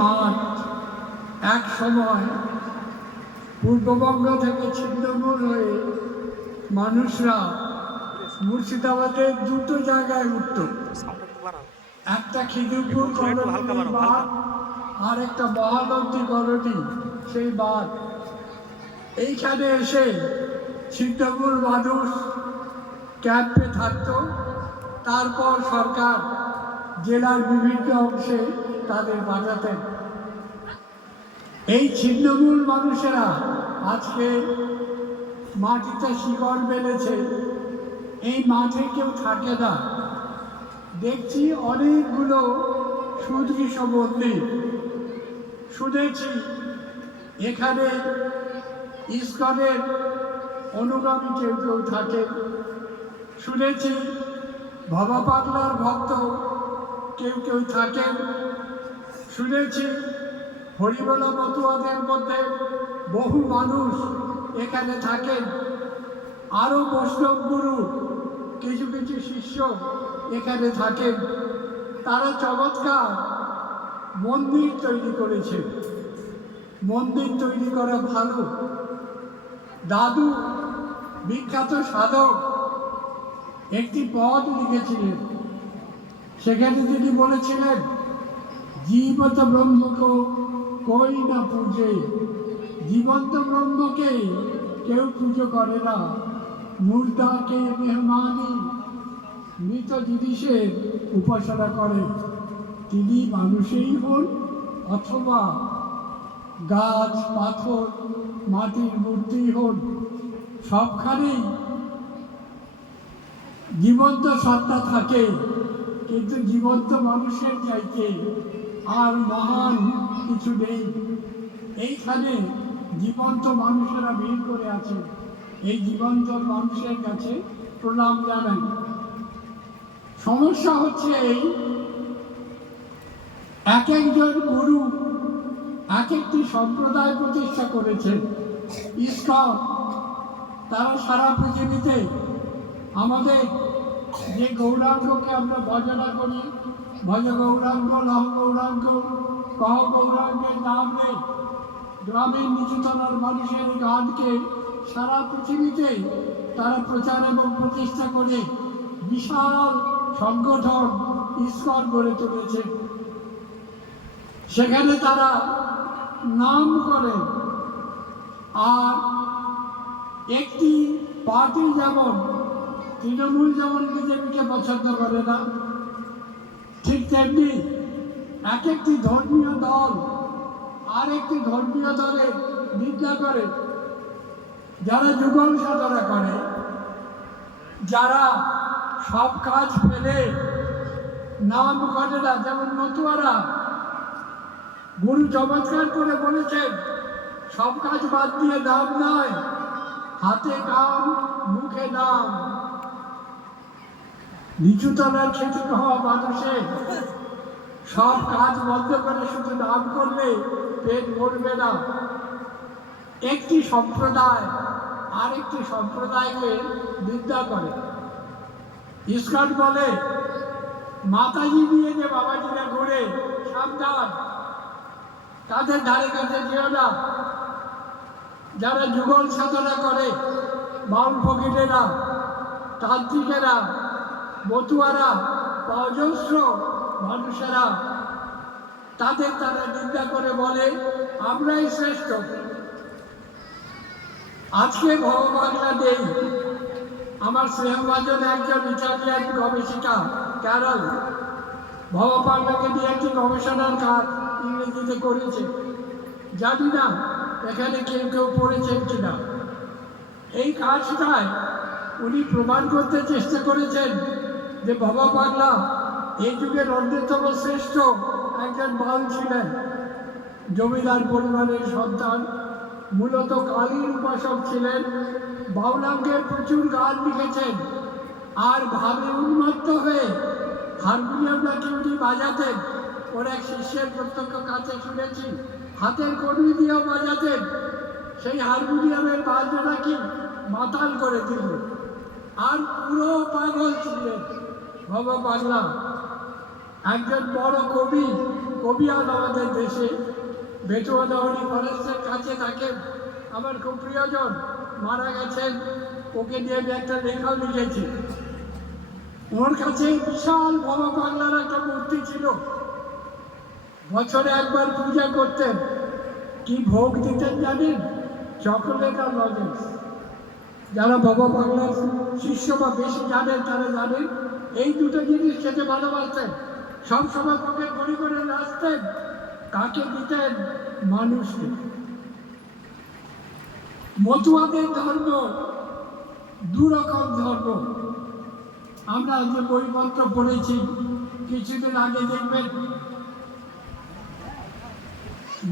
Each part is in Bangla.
মাঠ এক সময় পূর্ববঙ্গ থেকে ছিন্নমূল হয়ে মানুষরা মুর্শিদাবাদের দুটো জায়গায় উঠত, একটা খিদিরপুর কলোনির বাঁধ আর একটা মহানন্দী কলোনি সেই বাঁধ। এইখানে এসে ছিন্নমূল মানুষ ক্যাম্পে থাকত। তারপর সরকার জেলার বিভিন্ন অংশে তাদের বাঁচাতেন। এই ছিন্নমূল মানুষেরা আজকে মাটিতে শিকড় বেঁধেছে, এই মাঠে কেউ থাকে না। দেখছি অনেকগুলো সুদৃশ্য মন্দির। শুনেছি এখানে ইস্কনের অনুগামী কেউ কেউ থাকে। শুনেছি ভবা পাগলার ভক্ত কেউ কেউ থাকেন। শুনেছি হরিবলা মতুয়াদের মধ্যে বহু মানুষ এখানে থাকেন। আরও বৈষ্ণব গুরু কিছু কিছু শিষ্য এখানে থাকেন। তারা চমৎকার মন্দির তৈরি করেছে। মন্দির তৈরি করা ভালো। দাদু বিখ্যাত সাধক একটি পদ লিখেছিলেন, সেখানে তিনি বলেছিলেন, জীবত ব্রহ্মকে কই না পূজে। জীবন্ত ব্রহ্মকে কেউ পুজো করে না, মুর্দাকে মেহমানি মৃত জিনিসের উপাসনা করে। তিনি মানুষেই হন অথবা গাছ পাথর মাটির মূর্তি হন, সবখানেই জীবন্ত সত্তা থাকে। কিন্তু জীবন্ত মানুষের চাইতে আর মহান কিছু নেই। এইখানে জীবন্ত মানুষেরা ভিড় করে আছে। এই জীবন্ত মানুষের কাছে প্রণাম জানাই। সমস্যা হচ্ছে এই, এক একজন গুরু এক একটি সম্প্রদায় প্রতিষ্ঠা করেছে। ইস্কন তারা সারা পৃথিবীতে আমাদের যে গৌরাঙ্গকে আমরা ভজনা করি, ভজ গৌরাঙ্গ লহ গৌরাঙ্গ কহ গৌরাঙ্গের নাম নেই, গ্রামের নিচুতলার মানুষের গানকে সারা পৃথিবীতে তারা প্রচার এবং প্রতিষ্ঠা করে বিশাল সংগঠন ইস্কন গড়ে তুলেছে। সেখানে তারা নাম করে। আর একটি পার্টি যেমন তৃণমূল যেমন বিজেপিকে পছন্দ করে না, ঠিক তেমনি এক একটি ধর্মীয় দল আর একটি ধর্মীয় দলের নিন্দা করে। যারা যুগল সাধনা করে, যারা সব কাজ ফেলে নাম করে না, যেমন মতুয়ারা, গুরু চমৎকার করে বলেছেন, সব কাজ বাদ দিয়ে নাম নয়, হাতে কাম মুখে নাম। নিচুতলার খেতে হওয়া মানুষের সব কাজ বন্ধ করে শুধু নাম করলে পেট ভরবে না। একটি সম্প্রদায় আর একটি সম্প্রদায়কে নিন্দা করে। ইস্কন বলে, মাতাজি নিয়ে যে বাবাজিরা ঘুরে, সাবধান, তাদের ধারে কাছে যেও না। যারা যুগল সাধনা করে, বাউল ফকিরেরা, তান্ত্রিকেরা, মতুয়ারা, অজস্র মানুষেরা, তাদের তারা নিন্দা করে বলে আমরাই শ্রেষ্ঠ। আজকে ভববাংলা নেই। আমার স্নেহভাজন একজন ইটালিয়ান গবেষিকা ক্যারল ভববাংলাকে নিয়ে একটি গবেষণার কাজ ইংরেজিতে করেছে। জানি না এখানে কেউ কেউ পড়েছেন কিনা। এই কাজটায় উনি প্রমাণ করতে চেষ্টা করেছেন যে ভববাংলা এই যুগের অন্যতম শ্রেষ্ঠ একজন বাউল ছিলেন। জমিদার পরিবারের সন্তান, মূলত কালীর উপাসক ছিলেন। বাউলাঙ্গের প্রচুর গান লিখেছেন। আর ভাবে উন্মত্ত হয়ে হারমোনিয়াম নাকি উনি বাজাতেন। ওর এক শিষ্যের প্রত্যক্ষ কাছে শুনেছি হাতের কনুই দিয়েও বাজাতেন। সেই হারমোনিয়ামের বাজনা নাকি মাতাল করে দিল। আর পুরো পাগল ছিলেন ভববাংলা। একজন বড় কবি কবিয়াল আমাদের দেশে বেটুয়াদহরি ফরেস্টের কাছে থাকে, আমার খুব প্রিয়জন, মারা গেছেন, ওকে নিয়ে আমি একটা লেখাও লিখেছি। ওর কাছে বিশাল বড় বাংলার একটা মূর্তি ছিল, বছরে একবার পূজা করতেন। কি ভোগ দিতেন জানেন? চকোলেট আর লজেন্স। যারা বাবা বাংলার শিষ্য বা বেশি জানেন তারা জানেন এই দুটো জিনিস খেতে ভালোবাসতেন। সবসময় পকেট ভরি করে নাচতেন। কাকে দিতেন? মানুষকে। মতুয়াদের ধর্ম দুরকম ধর্ম। আমরা যে বইপত্র পড়েছি, কিছুদিন আগে দেখবেন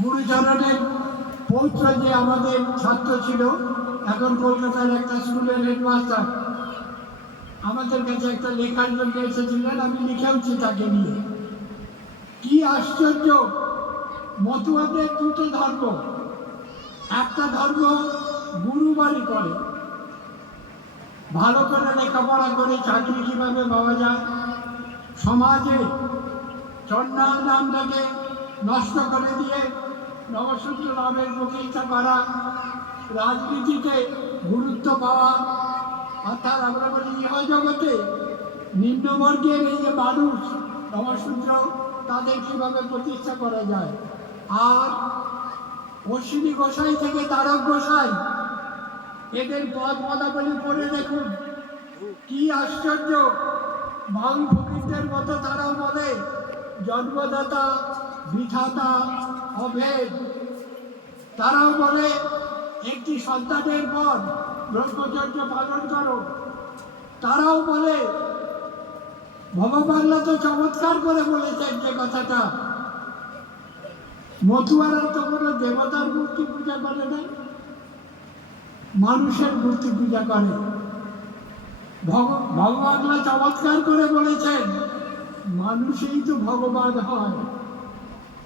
গুরুচরণের পৌত্র যে আমাদের ছাত্র ছিল, এখন কলকাতার একটা স্কুলের হেডমাস্টার, আমাদের কাছে একটা লেখার জন্য এসেছিলেন, আমি লিখেওছি তাকে নিয়ে। কি আশ্চর্য! মতুয়াদের দুটো ধর্ম। একটা ধর্ম গুরুবাড়ি করে, ভালো করে লেখাপড়া করে চাকরি কিভাবে পাওয়া যায়, সমাজে চন্ডাল নামটাকে নষ্ট করে দিয়ে নবসূত্র নামের প্রতিষ্ঠা করা, রাজনীতিতে গুরুত্ব পাওয়া, অর্থাৎ আমরা বলি ইহজগতে নিম্নবর্গের এই যে মানুষ নবসূত্র, তাদের কীভাবে প্রতিষ্ঠা করা যায়। আর অশ্বিনী গোসাই থেকে তারক গোসাই, এদের পদ পদাবলী পড়ে দেখুন, কি আশ্চর্য! বাউল ফকিরদের মতো তারাও বলে জন্মদাতা, বিধাতা, অভেদ। তারাও বলে একটি সন্তানের পর ব্রহ্মচর্য পালন করো। তারাও বলে, ভববাংলা তো চমৎকার করে বলেছেন যে কথাটা, মতুয়ারা তো কোনো দেবতার মূর্তি পূজা করে না, মানুষের মূর্তি পূজা করে। ভগবানরা চমৎকার করে বলেছেন, মানুষই তো ভগবান হয়।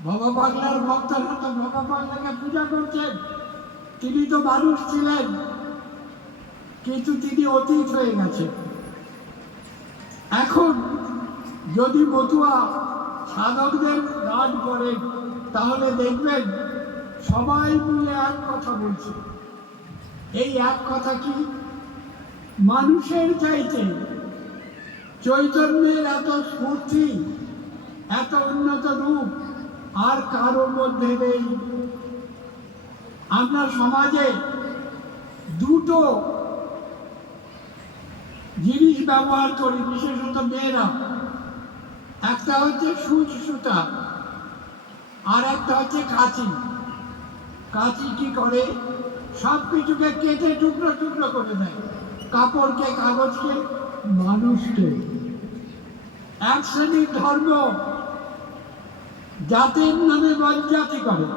ভগবাংলার ভক্তরা তো ভগবাংলাকে পূজা করছেন। তিনি তো মানুষ ছিলেন, কিন্তু তিনি অতীত হয়ে গেছেন। এখন যদি মতুয়া সাধকদের গান করেন, তাহলে দেখবেন সবাই মিলে এক কথা বলছে। এই এক কথা কি? মানুষের চাইতে চৈতন্যের এত স্ফূর্তি, এত উন্নত রূপ আর কারোর মধ্যে নেই। আমরা সমাজে দুটো জিনিস ব্যবহার করি, বিশেষত মেয়েরা। একটা হচ্ছে সূচ সুতা, আর একটা হচ্ছে কাঁচি। কাঁচি কি করে? সব কিছুকে কেটে টুকরো টুকরো করে দেয়, কাপড়কে, কাগজকে, মানুষকে। এক শ্রেণীর ধর্ম জাতির নামে বজ্জাতি করে,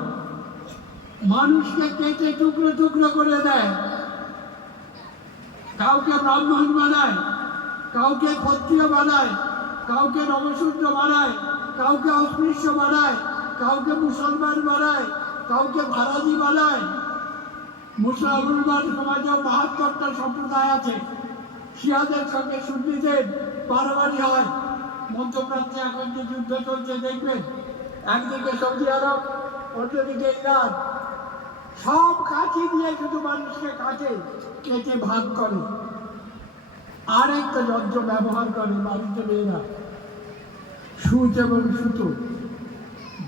মানুষকে কেটে টুকরো টুকরো করে দেয়। কাউকে ব্রাহ্মণ বানায়, কাউকে ক্ষত্রিয় বানায়, কাউকে নবশূদ্র বানায়, কাউকে অস্পৃশ্য বানায়, কাউকে মুসলমান বানায়, কাউকে ভারাজি বানায়। মুসলমান সমাজেও ৭২টা সম্প্রদায় আছে। শিয়াদের সঙ্গে সুন্নিদের বাড়াবাড়ি হয়। মধ্যপ্রাচ্যে এখন যে যুদ্ধ চলছে দেখবেন, একদিকে সৌদি আরব, অন্যদিকে ইরান। সব কাঠি দিয়ে শুধু মানুষকে কাটে, কেটে ভাগ করে। আর একটা যন্ত্র ব্যবহার করে বাড়িতে মেয়েরা, সূচ এবং সুতো।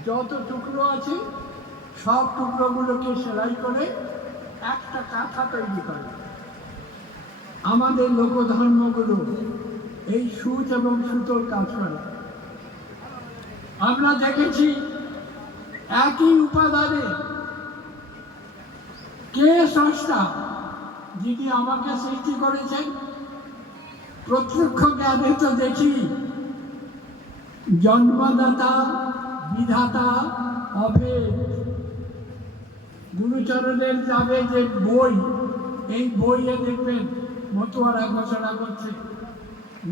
যত টুকরো আছে সব টুকরোগুলোকে সেলাই করে একটা কাঁথা তৈরি করে। আমাদের লোকধর্মগুলো এই সূচ এবং সুতোর কাজ করে। আমরা দেখেছি একই উপাদানে কে স্রষ্টা, যিনি আমাকে সৃষ্টি করেছেন। প্রত্যক্ষ জ্ঞানে তো দেখি জন্মদাতা, বিধাতা, অভেদ। গুরুচরণের যাবে যে বই, এই বইয়ে দেখবেন মতুয়ারা ঘোষণা করছে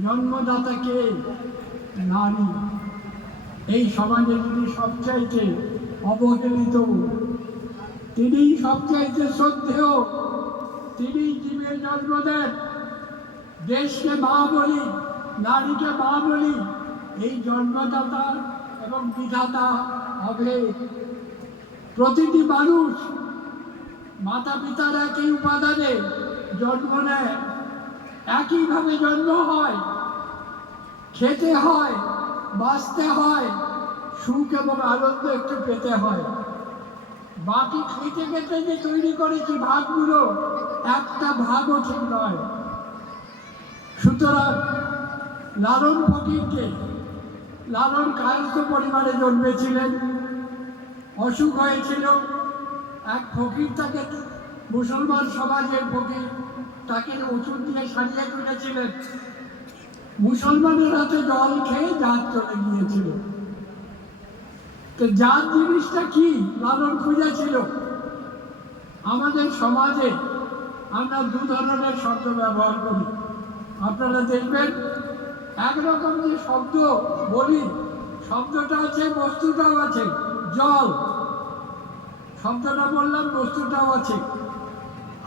জন্মদাতা কে? নারী। এই সমাজে যিনি সবচাইতে অবহেলিত, তিনি সবচাইতে শ্রদ্ধেয়, তিনি জীবের জন্ম দেন। দেশকে মা বলি, নারীকে মা বলি। এই জন্মদাতা এবং বিধাতা হবে। প্রতিটি মানুষ মাতা পিতার একই উপাদানে জন্ম নেয়, একইভাবে জন্ম হয়, খেতে হয়, বাঁচতে হয়, সুখ এবং আনন্দ একটু পেতে হয়। বাকি খেতে খেতে যে তৈরি করেছি ভাগগুলো, একটা ভাগও ঠিক নয়। সুতরাং লালন ফকিরকে, লালন কায়স্থ পরিবারে জন্মেছিলেন, অসুখ হয়েছিল, এক ফকির তাকে, মুসলমান সমাজের ফকির তাকে ওষুধ দিয়ে সারিয়ে তুলেছিলেন। মুসলমানের হাতে জল খেয়ে জাত চলে গিয়েছিল। তো জাত জিনিসটা কি লালন খুঁজেছিল। আমাদের সমাজে আমরা দু ধরনের শব্দ ব্যবহার করি। আপনারা দেখবেন একরকম যে শব্দ বলি, শব্দটা আছে, বস্তুটাও আছে। জল শব্দটা বললাম, বস্তুটাও আছে।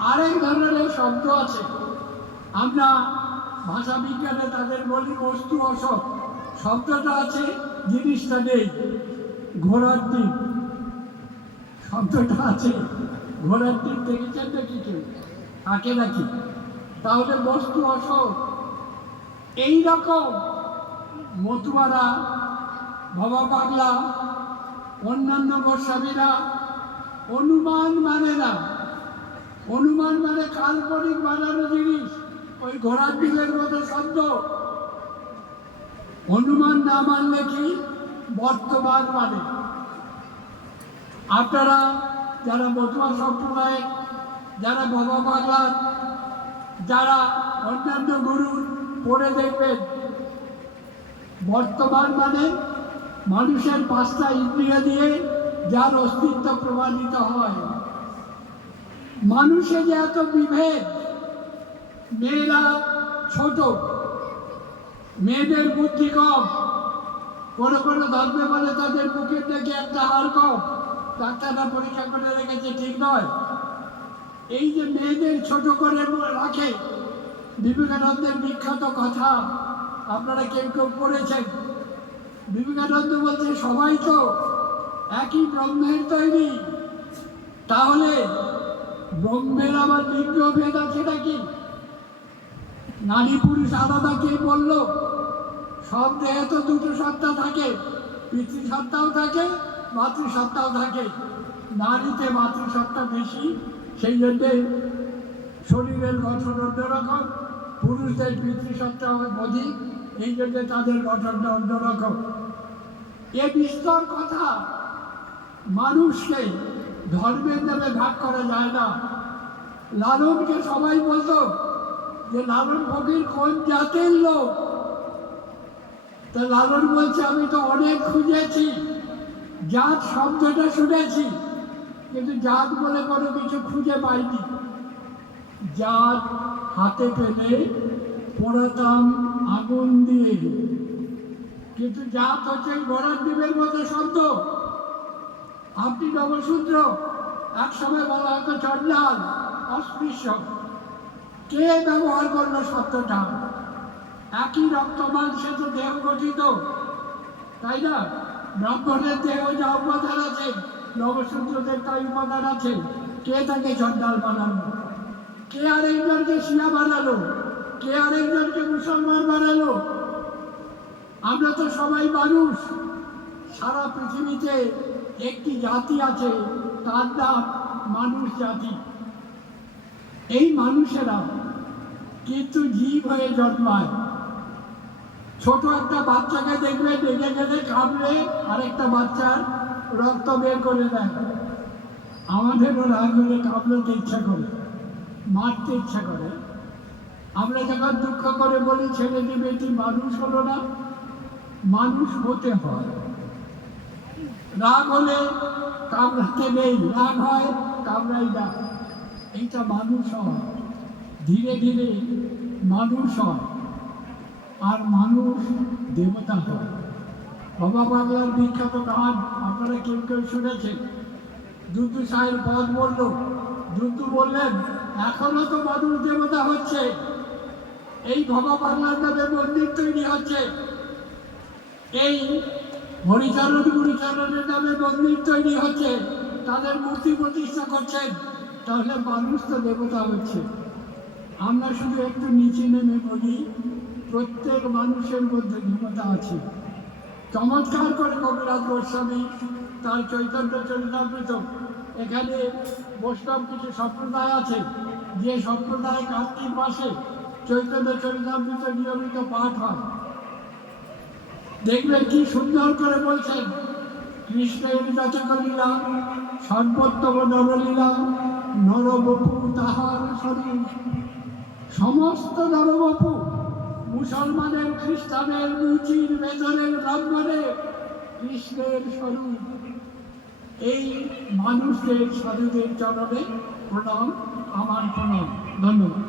আরেক ধরনের শব্দ আছে, আমরা ভাষা বিজ্ঞানে তাদের বলি বস্তু অসৎ। শব্দটা আছে, জিনিসটা নেই। ঘোড়ার ডিম শব্দটা আছে, ঘোড়ার ডিম দেখেছেন নাকি কেউ? থাকে নাকি? তাহলে বস্তু অসৎ। এইরকম মতুয়ারা, ভবা পাগলা, অন্যান্য গোস্বামীরা অনুমান মানে না। অনুমান মানে কাল্পনিক বানানো জিনিস, ওই ঘোড়ার ডিমের মতো শব্দ। অনুমান না মানলে কি বর্তমান মানে। আপনারা যারা মতুয়া সম্প্রদায়ের, যারা বাবা পাগলার, যারা অন্যান্য গুরুর পড়ে দেখবেন, বর্তমান মানে মানুষের পাঁচটা ইন্দ্রিয় দিয়ে যার অস্তিত্ব প্রমাণিত হয়। মানুষে যে এত বিভেদ, মেয়েরা ছোট, মেয়েদের বুদ্ধি কম, কোনো কোনো ধর্মে বলে তাদের মুখের দেখে একটা হাড় কম, ডাক্তাররা পরীক্ষা করে রেখেছে, ঠিক নয়। এই যে মেয়েদের ছোট করে রাখে, বিবেকানন্দের বিখ্যাত কথা আপনারা কেউ কেউ পড়েছেন। বিবেকানন্দ বলছে সবাই তো একই ব্রহ্মের তৈরি, তাহলে ব্রহ্মের আবার লিঙ্গ ভেদ আছে নাকি? নারী পুরুষ আলাদা কে বলল? সব দেহে তো দুটো সত্তা থাকে, পিতৃসত্তাও থাকে, মাতৃসত্তাও থাকে। নারীতে মাতৃসত্তা বেশি, সেই জন্যে শরীরের গঠন অন্যরকম। পুরুষদের পিতৃসত্তা অধিক, এই জন্যে তাদের গঠনটা অন্যরকম। এ বিস্তর কথা। মানুষকে ধর্মের নামে ভাগ করা যায় না। লালনকে সবাই বলতো যে লালন ফকির কোন জাতের লোক। তা লালন বলছে আমি তো অনেক খুঁজেছি, জাত শব্দটা শুনেছি, কিন্তু জাত বলে কোনো কিছু খুঁজে পাইনি। জাত হাতে পেলে পোড়াতাম আগুন দিয়ে, কিন্তু জাত হচ্ছে ঘোড়ার ডিমের মতো শব্দ। আপনি নবশূদ্র, এক সময় বলা হতো চণ্ডাল, অস্পৃশ্য। কে ব্যবহার করলো শব্দটা? একই রক্ত মাংসে তো দেহ গঠিত, তাই না? ব্রাহ্মণের দেহ যা উপাদান আছে, নবশূদ্রদের তাই উপাদান আছে। কে তাকে চণ্ডাল বানালো? কে আরেকজনকে শিয়া বানালো? কে আরেকজনকে মুসলমান বানালো? আমরা তো সবাই মানুষ। সারা পৃথিবীতে একটি জাতি আছে, তার নাম মানুষ জাতি। এই মানুষেরা কিন্তু জীব হয়ে জন্মায়। ছোট একটা বাচ্চাকে দেখবে, ডেকে গেলে কামড়ে আরেকটা বাচ্চার রক্ত বের করে দেয়। আমাদেরও রাগ হলে কামড়াতে ইচ্ছা করে, মারতে ইচ্ছা করে। আমরা যখন দুঃখ করে বলি ছেলেটি বেটি মানুষ হলো না, মানুষ হতে হয়। রাগ হলে কামড়াতে নেই, রাগ হয় কামড়াই না। এইটা মানুষ হয়, ধীরে ধীরে মানুষ হয়, আর মানুষ দেবতা হয়। বাবা বাংলার বিখ্যাত গান আপনারা কেউ কেউ শুনেছেন। দুদু সাহেব পদ বলল, দুদু বললেন এখনো তো মানুষ দেবতা হচ্ছে। এই ভবা বাংলার নামে মন্দির তৈরি হচ্ছে। এই হরিচরণ গুরুচরণের নামে মন্দির তৈরি হচ্ছে, তাদের মূর্তি প্রতিষ্ঠা করছেন, তাহলে মানুষ তো দেবতা হচ্ছে। আমরা শুধু একটু নিচে নেমে বলি প্রত্যেক মানুষের মধ্যে দেবতা আছে। চমৎকার করে কবিরাজ গোস্বামী তার চৈতন্য চরিতামৃত, এখানে বৈষ্ণব কিছু সম্প্রদায় আছে, যে সম্প্রদায় কার্তিক মাসে চৈতন্য চরিতামৃত নিয়মিত পাঠ হয়, দেখবেন কি সুন্দর করে বলছেন, কৃষ্ণের রচক লীলা সর্বোত্তম নরলীলা, নরবপু তাহার স্বরূপ। সমস্ত নরবপু, মুসলমানের, খ্রিস্টানের, রুচির, বেদনের, ব্রাহ্মণের কৃষ্ণের স্বরূপ। এই মানুষদের স্বরূপের চরণে প্রণাম, আমার প্রণাম। ধন্যবাদ।